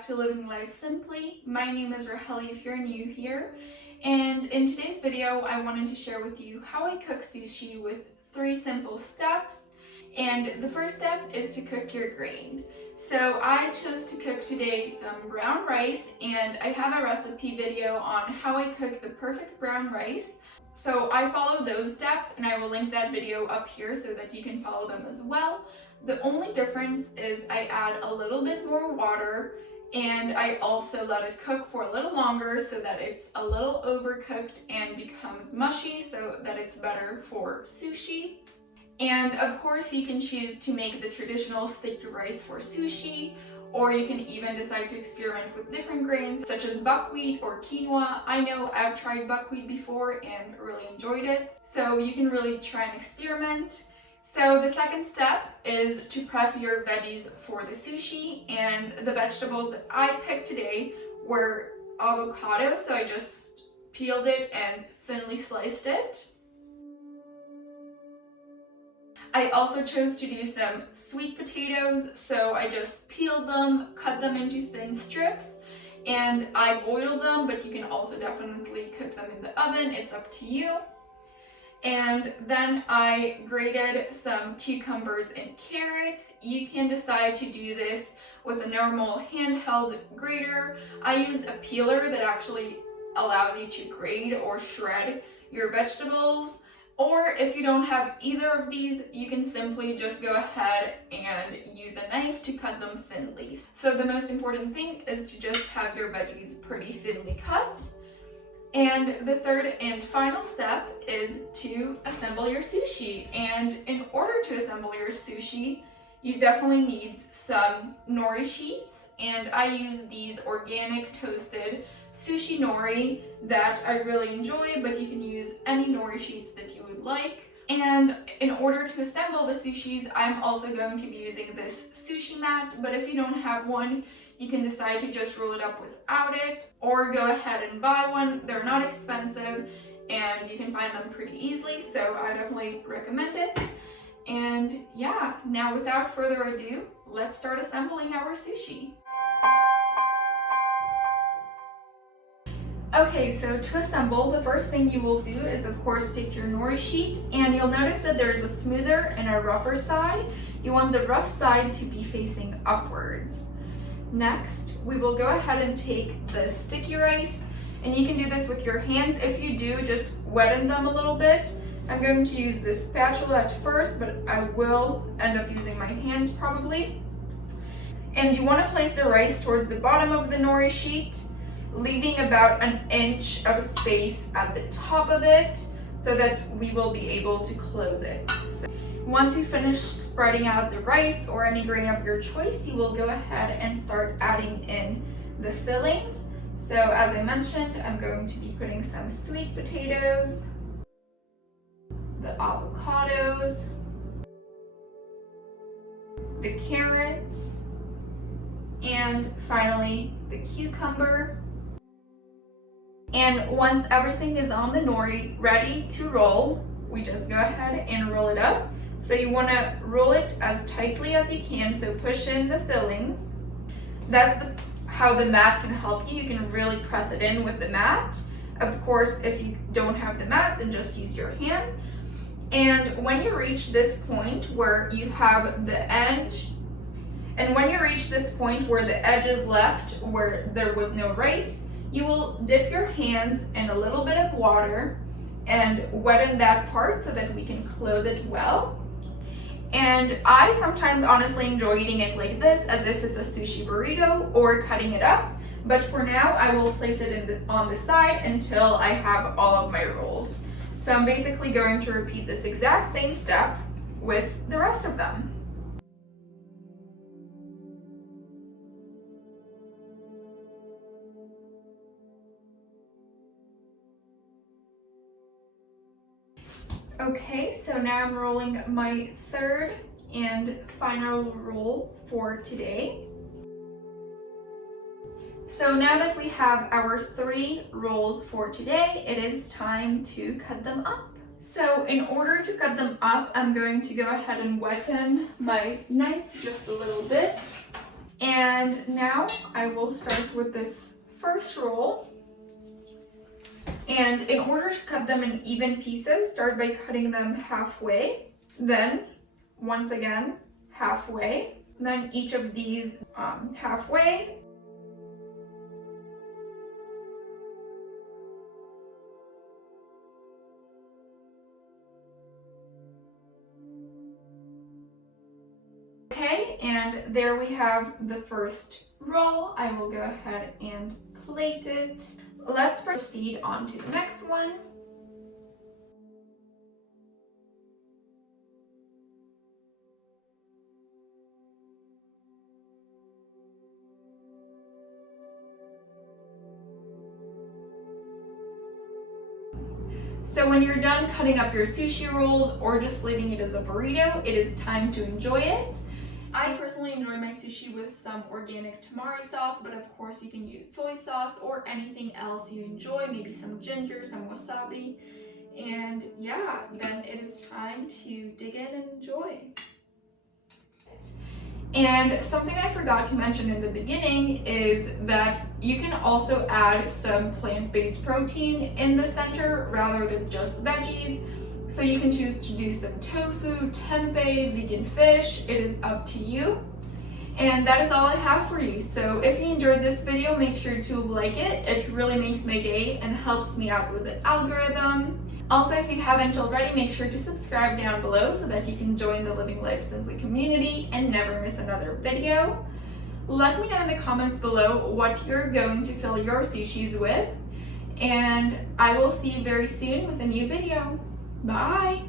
back to Living Life Simply. My name is Raheli if you're new here, and in today's video I wanted to share with you how I cook sushi with 3 simple steps. And the first step is to cook your grain. So I chose to cook today some brown rice, and I have a recipe video on how I cook the perfect brown rice. So I follow those steps and I will link that video up here so that you can follow them as well. The only difference is I add a little bit more water, and I also let it cook for a little longer so that it's a little overcooked and becomes mushy so that it's better for sushi. And of course you can choose to make the traditional sticky rice for sushi, or you can even decide to experiment with different grains such as buckwheat or quinoa. I know I've tried buckwheat before and really enjoyed it, so you can really try and experiment. So the second step is to prep your veggies for the sushi, and the vegetables that I picked today were avocado, so I just peeled it and thinly sliced it. I also chose to do some sweet potatoes, so I just peeled them, cut them into thin strips, and I boiled them, but you can also definitely cook them in the oven, it's up to you. And then I grated some cucumbers and carrots. You can decide to do this with a normal handheld grater. I used a peeler that actually allows you to grate or shred your vegetables. Or if you don't have either of these, you can simply just go ahead and use a knife to cut them thinly. So the most important thing is to just have your veggies pretty thinly cut. And the third and final step is to assemble your sushi. And in order to assemble your sushi, you definitely need some nori sheets. And I use these organic toasted sushi nori that I really enjoy, but you can use any nori sheets that you would like. And in order to assemble the sushis, I'm also going to be using this sushi mat, but if you don't have one, you can decide to just roll it up without it, or go ahead and buy one. They're not expensive and you can find them pretty easily, so I definitely recommend it. And yeah, now without further ado, let's start assembling our sushi. Okay, so to assemble, the first thing you will do is of course take your nori sheet, and you'll notice that there is a smoother and a rougher side. You want the rough side to be facing upwards. Next, we will go ahead and take the sticky rice, and you can do this with your hands. If you do, just wetten them a little bit. I'm going to use this spatula at first, but I will end up using my hands probably. And you want to place the rice towards the bottom of the nori sheet, leaving about an inch of space at the top of it so that we will be able to close it. So once you finish spreading out the rice or any grain of your choice, you will go ahead and start adding in the fillings. So as I mentioned, I'm going to be putting some sweet potatoes, the avocados, the carrots, and finally the cucumber. And once everything is on the nori ready to roll, we just go ahead and roll it up. So you want to roll it as tightly as you can, so push in the fillings. That's how the mat can help you. You can really press it in with the mat. Of course, if you don't have the mat, then just use your hands. And when you reach this point where you have the edge, and when you reach this point where the edge is left, where there was no rice, you will dip your hands in a little bit of water and wetten that part so that we can close it well. And I sometimes honestly enjoy eating it like this, as if it's a sushi burrito, or cutting it up. But for now, I will place it on the side until I have all of my rolls. So I'm basically going to repeat this exact same step with the rest of them. Okay, so now I'm rolling my third and final roll for today. So now that we have our 3 rolls for today, it is time to cut them up. So in order to cut them up, I'm going to go ahead and wetten my knife just a little bit. And now I will start with this first roll. And in order to cut them in even pieces, start by cutting them halfway, then once again halfway, then each of these halfway. Okay, and there we have the first roll. I will go ahead and plate it. Let's proceed on to the next one. So when you're done cutting up your sushi rolls or just leaving it as a burrito, it is time to enjoy it. I personally enjoy my sushi with some organic tamari sauce, but of course you can use soy sauce or anything else you enjoy, maybe some ginger, some wasabi. And yeah, then it is time to dig in and enjoy. And something I forgot to mention in the beginning is that you can also add some plant-based protein in the center rather than just veggies. So you can choose to do some tofu, tempeh, vegan fish. It is up to you. And that is all I have for you. So if you enjoyed this video, make sure to like it. It really makes my day and helps me out with the algorithm. Also, if you haven't already, make sure to subscribe down below so that you can join the Living Life Simply community and never miss another video. Let me know in the comments below what you're going to fill your sushis with. And I will see you very soon with a new video. Bye!